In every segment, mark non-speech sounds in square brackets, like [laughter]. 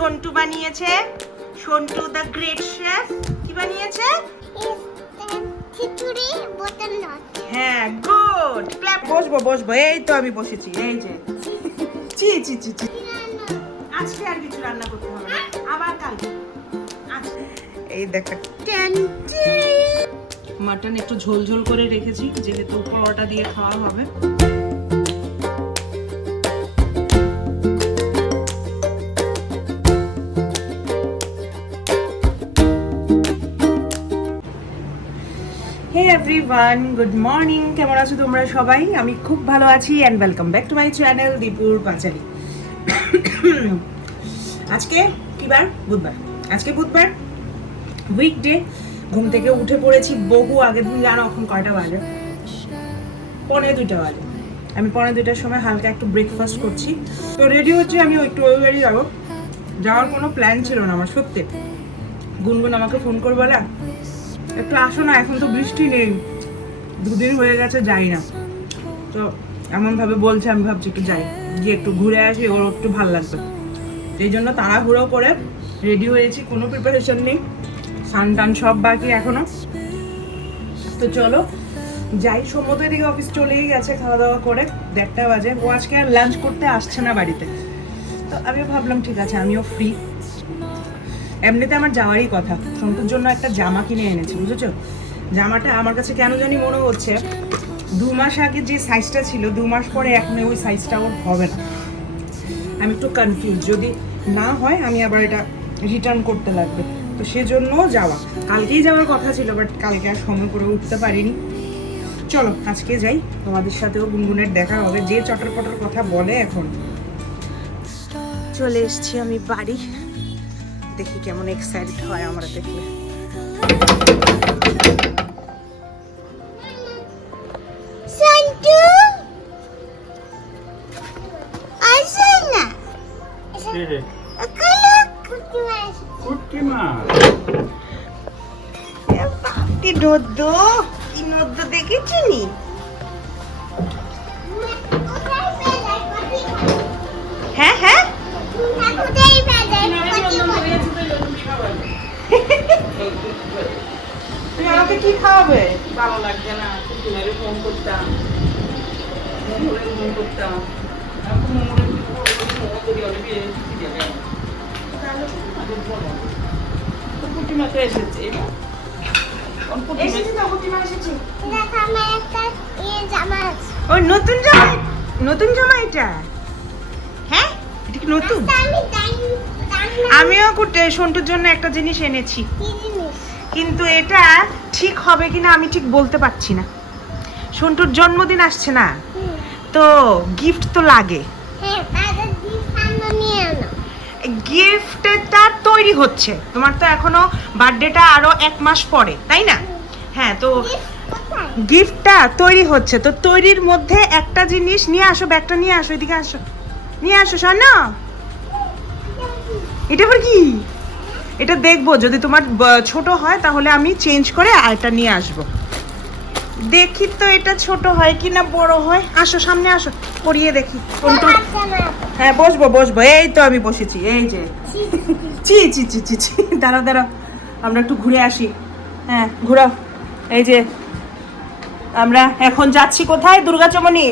সন্টু বানিয়েছে। Santu the great chef কি বানিয়েছে? খিচুড়ি হ্যাঁ গুড ক্ল্যাপ বসবো বসবো। এই তো আমি বসেছি এই যে। চি চি চি চি। আজকে আর কিছু রান্না করতে হবে না। আবার কালকে। আজকে। এই দেখো। মাটন একটু ঝোল ঝোল করে রেখেছি যেহেতু পরোটা দিয়ে খাওয়া হবে। এভরিওয়ান গুড মর্নিং কেমন আছো তোমরা সবাই? আমি খুব ভালো আছি and welcome back to my channel দীপুর পাঁচালি আজকে কি বার? বুধবার। আজকে বুধবার। উইকডে ঘুম থেকে উঠে পড়েছি বহু আগে তুমি জানো, এখন কয়টা বাজে? পনেরো দুইটা বাজে। আমি পনেরো দুইটার সময় হালকা একটু ব্রেকফাস্ট করছি। তো রেডি হচ্ছে আমি ওই একটু ওই বাড়ি যাব। যাওয়ার কোনো প্ল্যান ছিল না আমার, সত্যি। গুনগুন আমাকে ফোন করে বলে একটু আসো না, এখন তো বৃষ্টি নেই। দুদিন হয়ে গেছে যাই না। তো এমনভাবে বলছে, আমি ভাবছি একটু যাই। গিয়ে একটু ঘুরে আসি ওর একটু ভালো লাগবে। এই জন্য তাড়াহুড়ো করে রেডি হয়েছি, কোনো প্রিপারেশন নেই। সান টান সব বাকি এখনও। তো চলো, যাই, সমুদ্রের দিকে অফিস চলেই গেছে খাওয়া দাওয়া করে। দেড়টা বাজে। ও আজকে আর লাঞ্চ করতে আসছে না বাড়িতে। তো আমিও ভাবলাম, ঠিক আছে, আমিও ফ্রি এমনিতে আমার যাওয়ারই কথা। সন্তুর জন্য একটা জামা কিনে এনেছি, বুঝেছ? জামাটা আমার কাছে কেন জানি মনে হচ্ছে, দু মাস আগে যে সাইজটা ছিল, দু মাস পরে এখন ওই সাইজটা ওর হবে না। আমি একটু কনফিউজ যদি না হয় আমি আবার এটা রিটার্ন করতে লাগবে। তো সেজন্য যাওয়া। কালকেই যাওয়ার কথা ছিল বাট কালকে আর সময় করে উঠতে পারিনি। চলো, আজকে যাই। তোমাদের সাথেও গুনগুনের দেখা হবে। যে চটর কথা বলে এখন। চলে এসছি আমি বাড়ি। দেখি কেমন এক্সাইটেড হয় আমরা দেখলে। নদ্য কি নদ্য হ্যাঁ হ্যাঁ। তুমি আমাকে কি খাওয়াবে? ভালো লাগছে না কুটুমেরে ফোন করতাম। মোমোরে ফোন করতাম। এখন মোমোরে মোমো করি অনেক কুটিমা তো এসেছে। এসেছি তো এসেছি। ইয়ে ওই নতুন জামা নতুন জামা এটা? হ্যাঁ? এটা কি নতুন? দাম আমিও সন্টুর জন্য একটা জিনিস এনেছি। কিন্তু এটা ঠিক হবে কিনা আমি ঠিক বলতে পারছি না। সন্টুর জন্মদিন আসছে না। তো গিফট তো লাগে। হ্যাঁ গিফটটা তৈরি হচ্ছে। তোমার তো এখনও বার্থডেটা আরও এক মাস পরে তাই না? হ্যাঁ তো গিফটটা তৈরি হচ্ছে। তো তৈরির মধ্যে একটা জিনিস নিয়ে আসো ব্যাগটা নিয়ে আসো এদিকে আসো। নিয়ে আসো স্বর্ণ। এটা আবার কি? এটা দেখব যদি তোমার ছোট হয় তাহলে আমি চেঞ্জ করে আরেকটা নিয়ে আসব। দেখি তো এটা ছোট হয় কি না বড় হয়। আসো সামনে আসো পরিয়ে দেখি। কোনটা হ্যাঁ বসবো বসবো। এই তো আমি বসেছি এই যে। চি চি চি চি চি দাঁড়া দাঁড়া। আমরা একটু ঘুরে আসি। হ্যাঁ ঘুরাও। এই যে আমরা এখন যাচ্ছি কোথায়? দুর্গাচমনি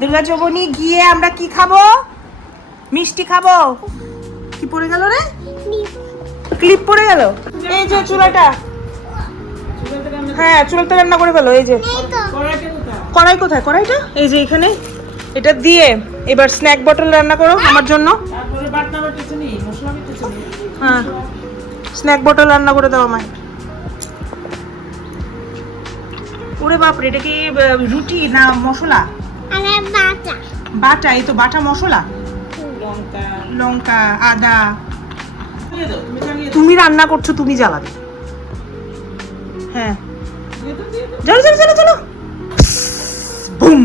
দুর্গাচমনি গিয়ে আমরা কি খাব? মিষ্টি খাব? কি পড়ে গেল রে? ক্লিপ। পড়ে গেল? এই যে চুলাটা। হ্যাঁ চুলাতে রান্না করে ফেলো এই যে। কড়াই কোথায়? কড়াইটা? এই যে এখানে। এটা দিয়ে এবার স্ন্যাক বটল রান্না করো আমার জন্য। হ্যাঁ। স্ন্যাক বটল রান্না করে দাও আমায়। ওরে বাপরে এটা কি রুটি না মশলা? বাটা। বাটা এই তো বাটা মশলা। লঙ্কা। আদা। তুমি রান্না করছ তুমি জ্বালাবে। হ্যাঁ। চলো চলো চলো চলো বুম।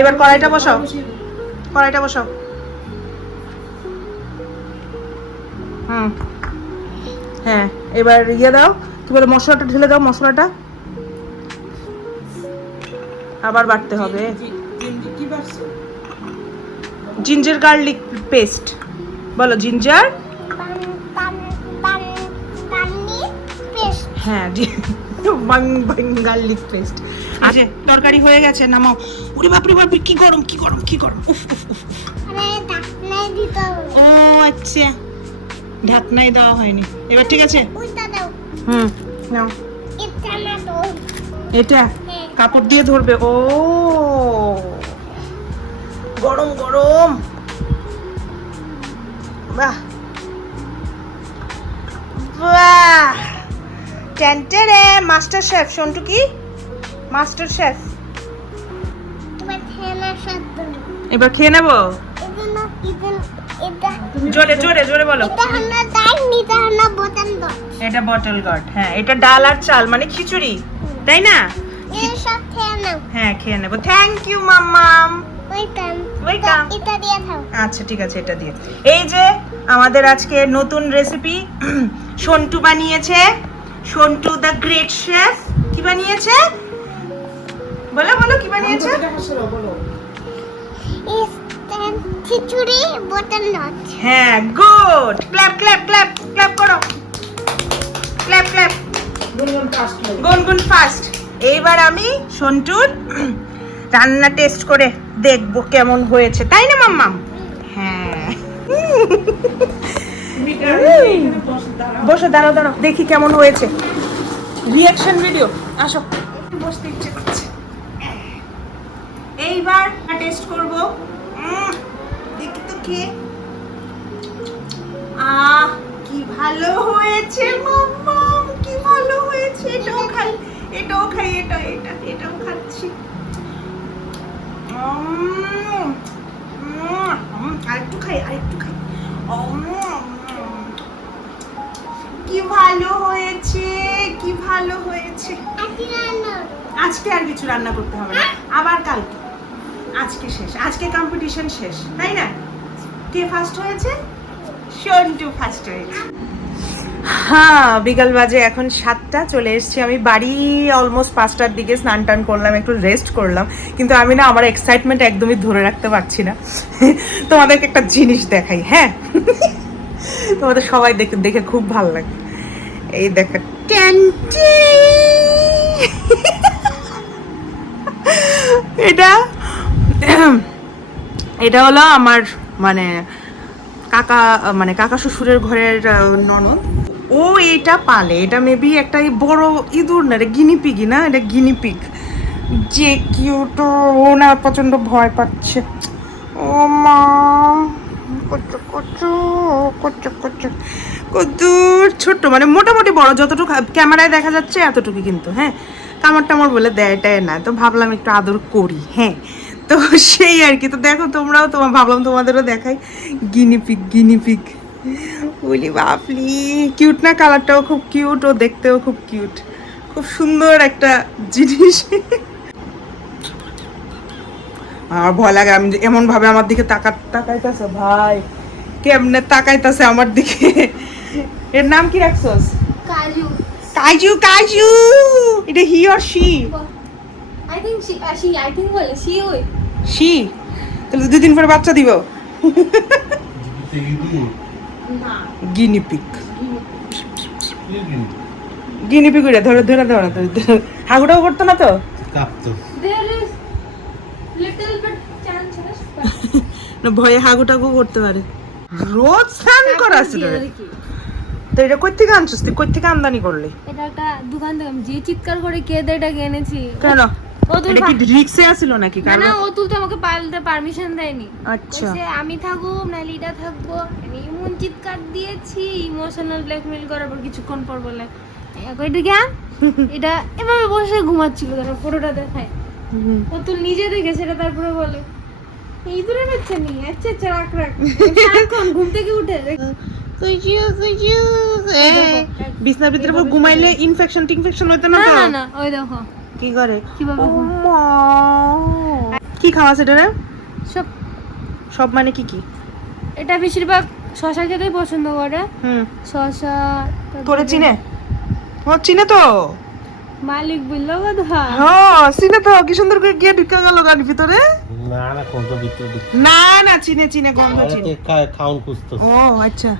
এবার কড়াইটা বসাও। কড়াইটা বসাও। হুম। হ্যাঁ এবার ইয়ে দাও। কি বলে মশলাটা ঢেলে দাও মশলাটা। আবার বাটতে হবে। কি বাটছো? জিঞ্জার গার্লিক পেস্ট বলো জিঞ্জার হ্যাঁ গার্লিক পেস্ট আচ্ছা তরকারি হয়ে গেছে নামাও। ওরে বাপরে বাপরে কি গরম কি গরম কি গরম। উফ উফ উফ। ও আচ্ছা। ঢাকনাই দেওয়া হয়নি। এবার ঠিক আছে? হুম নাও। এটা কাপড় দিয়ে ধরবে। ও। গরম গরম। বাহ। বাহ। টেন্টেরে মাস্টার শেফ সন্টু কি? Master chef. এবার খেয়ে নেব? জোরে জোরে জোরে বলো। এটা বটল গার্ড হ্যাঁ এটা ডাল আর চাল মানে খিচুড়ি তাই না? খেয়ে নাও। হ্যাঁ খেয়ে নেব। থ্যাংক ইউ মাম্মাম। আচ্ছা ঠিক আছে এটা দিয়ে। এই যে আমাদের আজকে নতুন রেসিপি [clears throat] সন্টু বানিয়েছে। সন্টু দ্য গ্রেট শেফ কি বানিয়েছে? বলো বলো কি বানিয়েছে? খিচুড়ি বোতাম নট হ্যাঁ good clap clap clap clap করো। ক্ল্যাপ ক্ল্যাপ গুনগুন ফাস্ট এইবার আমি সন্টুর [clears throat] রান্না টেস্ট করে দেখব কেমন হয়েছে। তাই না মাম্মাম হ্যাঁ। বসো, দাঁড়াও দাঁড়াও, দেখি কেমন হয়েছে। রিয়াকশন ভিডিও আসো। বসতে ইচ্ছে করছে। এইবার টেস্ট করব। দেখি তো খেয়ে আহ, কি ভালো হয়েছে মাম্মাম কি ভালো হয়েছে? এটাও খাই এটাও খাই, এটা এটা, এটাও খাচ্ছি। আরেকটু খাই আরেকটু খাই। কি ভালো হয়েছে কি ভালো হয়েছে? আজকে আর কিছু রান্না করতে হবে না। আবার কালকে। আজকে শেষ। আজকে কম্পিটিশন শেষ তাই না? কে ফার্স্ট হয়েছে? সন্টু ফার্স্ট হয়েছে। হ্যাঁ বিকাল বাজে এখন সাতটা, চলে এসেছি আমি বাড়ি অলমোস্ট পাঁচটার দিকে স্নান টান করলাম, একটু রেস্ট করলাম, কিন্তু আমি না আমার এক্সাইটমেন্ট একদমই ধরে রাখতে পারছি না। [laughs] তোমাদেরকে একটা জিনিস দেখাই হ্যাঁ? [laughs] তোমাদের সবাই দেখে দেখে খুব ভালো লাগে এই দেখা [laughs] এটা [clears throat] এটা হলো আমার মানে কাকা মানে কাকা শ্বশুরের ঘরের ননদ। ও এটা পালে, এটা মেবি একটা বড় ইঁদুর না, এটা গিনিপিগি না, এটা গিনিপিগ যে কিউট ও না প্রচণ্ড ভয় পাচ্ছে। ও মা, কচু কচু কচু কচু। কদ্দুর ছোট্ট মানে মোটামুটি বড়, যতটুকু ক্যামেরায় দেখা যাচ্ছে এতটুকু কিন্তু হ্যাঁ। কামড় টামড় বলে দেয় টায় না। তো ভাবলাম একটু আদর করি হ্যাঁ। তো সেই আর কি, তো দেখো তোমরাও তোমার ভাবলাম তোমাদেরও দেখাই। গিনিপিক গিনিপিক বলি বাপলি কিউট না? কালারটাও খুব কিউট ও দেখতেও খুব কিউট খুব সুন্দর একটা জিনিস। আমার ভয় লাগে আমি এমন ভাবে আমার দিকে তাকা তাকাইতেছে ভাই। কেমনে তাকাইতেছে আমার দিকে? এর নাম কি রাখছস? কাজু। কাজু কাজু! এটা he or she I think she she I think বলে শি ওই শি তাহলে দুদিন পরে বাচ্চা দিব। গিনিপিক গিনিপিক ওইটা ধরে ধরে ধরে ধরে ধরে। হাগুটাও করতো না তো? কাঁপতো। না ভয়ে হাগু টাগু করতে পারে। রোজ স্নান করা তোরে। তো এটা কই থেকে আনছিস? তুই কই থেকে আমদানি করলি? এটা একটা দোকান থেকে যে চিৎকার করে কে দেয় এটা এনেছি কেন? ও তুই এটা কি রিক্সে আসিল নাকি? কারণ না ও তুলতে আমাকে পালতে পারমিশন দেয়নি। আচ্ছা। বলছে আমি থাকব নাহলে এটা থাকব এমন চিৎকার দিয়েছি ইমোশনাল ব্ল্যাকমেল করার পর কিছুক্ষণ পর বলে। এটা জ্ঞান? [laughs] এটা এভাবে বসে ঘুমাচ্ছিল তারপর ফটোটা দেখায়। ও তুল নিজে দেখে সেটা তারপরে বলে এই নি আচ্ছা আচ্ছা রাখ রাখ। [laughs] সারাক্ষণ ঘুম থেকে উঠে বিছনার ভিতরে ঘুমাইলে ইনফেকশন টিনফেকশন হইতো না না না ওই দেখো। কি করে? কি খাওয়া সেটা রে সব সব মানে কি কি? এটা বেশিরভাগ শশা খেতেই পছন্দ করে। হুম। শশা তোরে চিনে? ও চিনে তো? মালিক বলল কথা হ্যাঁ চিনে তো। কি সুন্দর করে গিয়ে ঢুকে গেল গাড়ির ভিতরে? না না কোন ভিতরে না না চিনে চিনে গন্ধ চিনে। খাউন খুঁজতো। ও আচ্ছা।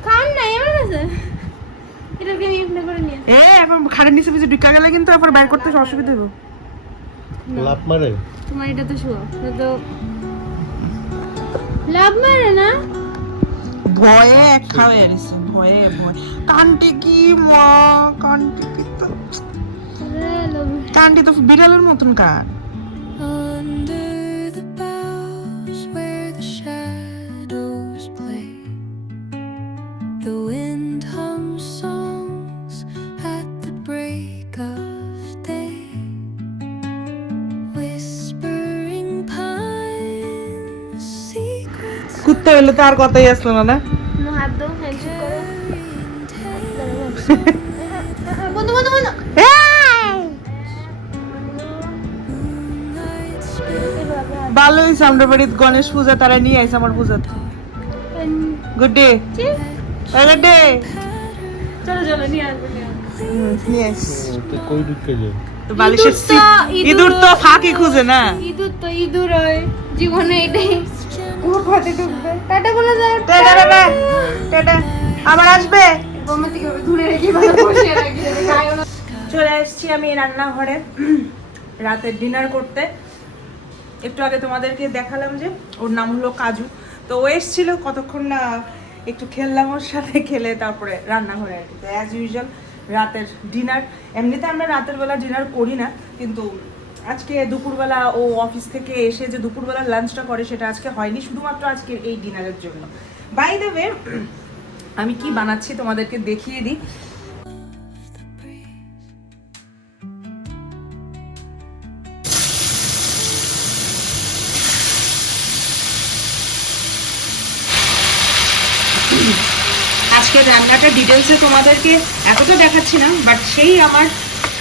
এটাকে আমি করে নিয়ে এ এখন খাড়ের নিচে পিছু ঢুকা গেলে কিন্তু আবার বাইর করতে অসুবিধা হবে লাভ মারে? তোমার এটা তো শুয়া তো লাভ মারে না? ভয়ে এক খাওয়া এসে ভয়ে ভয়ে। কানটি কি মা? কান্টি কি তো কান্টি কানটি তো বিড়ালের মতন কান। হইলে তো আর কথাই আসলো না না? spills ভালো হয়েছে আমরা বাড়িতে গণেশ পূজা তারা নিয়ে আইছে আমার পূজা গুড ডে গুড ডে চলো চলো নিয়ে আসব নিয়ে আসব। নিয়ে আইস। তুই কই ঢুকে যাও তো বালিশের ইঁদুর তো- ইঁদুর ইঁদুর তো ফাঁকি খুঁজে না? ইঁদুর তো ইঁদুর হয়। জীবনে এটাই ঘরে ঢুকবে টাটা বলে দাও টেটা টেটা টেটা আবার আসবে? থেকে দূরে রেখে ভালো বসে রাখি চলে এসেছি আমি রান্নাঘরে রাতের ডিনার করতে। একটু আগে তোমাদেরকে দেখালাম যে ওর নাম হলো কাজু। তো ও এসেছিল কতক্ষণ না একটু খেললাম ওর সাথে খেলে তারপরে রান্নাঘরে আর কি। তো অ্যাজ ইউজুয়াল রাতের ডিনার এমনিতে আমরা রাতের বেলা ডিনার করি না কিন্তু আজকে দুপুরবেলা ও অফিস থেকে এসে যে দুপুরবেলা লাঞ্চটা করে, সেটা আজকে হয়নি, শুধুমাত্র আজকে এই ডিনারের জন্য বাই দ্য ওয়ে আমি কি বানাচ্ছি তোমাদেরকে দেখিয়ে দিই. আজকের রান্নাটা ডিটেলসে তোমাদেরকে এতটা দেখাচ্ছি না বাট সেই আমার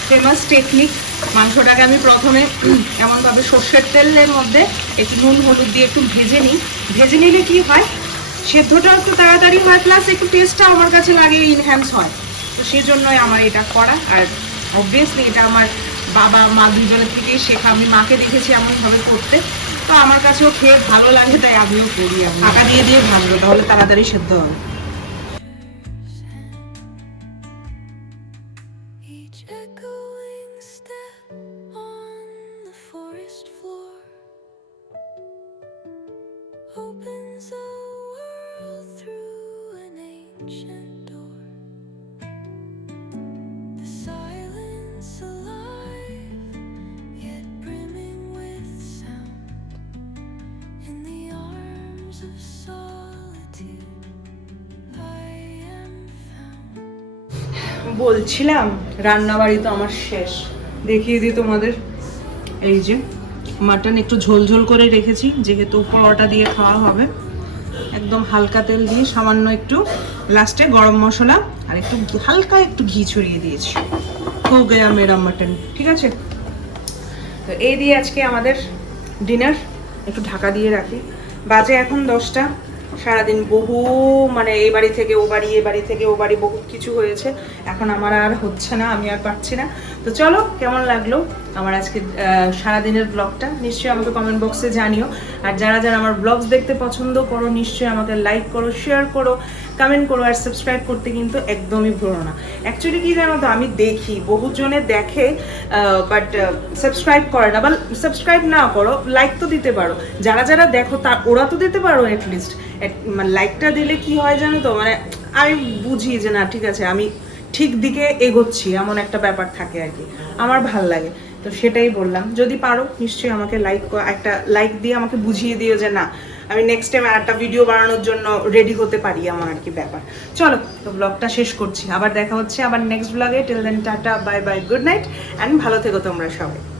ফেমাস টেকনিক মাংসটাকে আমি প্রথমে এমনভাবে সর্ষের তেলের মধ্যে একটু নুন, হলুদ দিয়ে একটু ভেজে নিই। ভেজে নিলে কি হয়? সেদ্ধটা একটু তাড়াতাড়ি হয় প্লাস একটু টেস্টটা আমার কাছে লাগে ইনহ্যান্স হয়। তো সেই জন্যই আমার এটা করা। আর অবভিয়াসলি এটা আমার বাবা, মা দুজনের থেকেই শেখা। আমি মাকে দেখেছি এমনভাবে করতে। তো আমার কাছেও খেয়ে ভালো লাগে, তাই আমিও করি। আমি দিয়ে দিয়ে ভাজবো, তাহলে তাড়াতাড়ি সেদ্ধ হবে। বলছিলাম, রান্নাবাড়ি তো আমার শেষ। দেখিয়ে দিই তোমাদের। এই যে, মাটন একটু ঝোল ঝোল করে রেখেছি, যেহেতু পরোটা দিয়ে খাওয়া হবে। একদম হালকা তেল দিয়ে সামান্য একটু লাস্টে গরম মশলা আর একটু হালকা একটু ঘি ছড়িয়ে দিয়েছি। হো গয়া মেরা মাটন, ঠিক আছে? তো এই দিয়ে আজকে আমাদের ডিনার, একটু ঢাকা দিয়ে রাখি। বাজে এখন দশটা। সারাদিন বহু মানে এই বাড়ি থেকে ও বাড়ি এ বাড়ি থেকে ও বাড়ি বহু কিছু হয়েছে। এখন আমার আর হচ্ছে না, আমি আর পারছি না। তো চলো, কেমন লাগল আমার আজকে সারাদিনের ব্লগটা নিশ্চয়ই আমাকে কমেন্ট বক্সে জানিও। আর যারা যারা আমার ব্লগস দেখতে পছন্দ করো, নিশ্চয়ই আমাকে লাইক করো শেয়ার করো। কমেন্ট করো আর সাবস্ক্রাইব করতে কিন্তু একদমই ভুলো না। অ্যাকচুয়ালি কি জানো তো, আমি দেখি, বহুজনে দেখে বাট সাবস্ক্রাইব করে না, বা সাবস্ক্রাইব না করো লাইক তো দিতে পারো। যারা যারা দেখো, তা, ওরা তো দিতে পারো অ্যাটলিস্ট মানে লাইকটা দিলে কি হয় জানো তো মানে আমি বুঝি যে না, ঠিক আছে, আমি ঠিক দিকে এগোচ্ছি, এমন একটা ব্যাপার থাকে আর কি। আমার ভালো লাগে। তো সেটাই বললাম। যদি পারো, নিশ্চয়ই আমাকে লাইক একটা লাইক দিয়ে আমাকে বুঝিয়ে দিও যে না আমি নেক্সট টাইম আর একটা ভিডিও বানানোর জন্য রেডি হতে পারি আমার আর কি ব্যাপার। চলো, তো ব্লগটা শেষ করছি। আবার দেখা হচ্ছে আবার নেক্সট ব্লগে till then tata bye bye good night and ভালো থেকো তোমরা সবাই।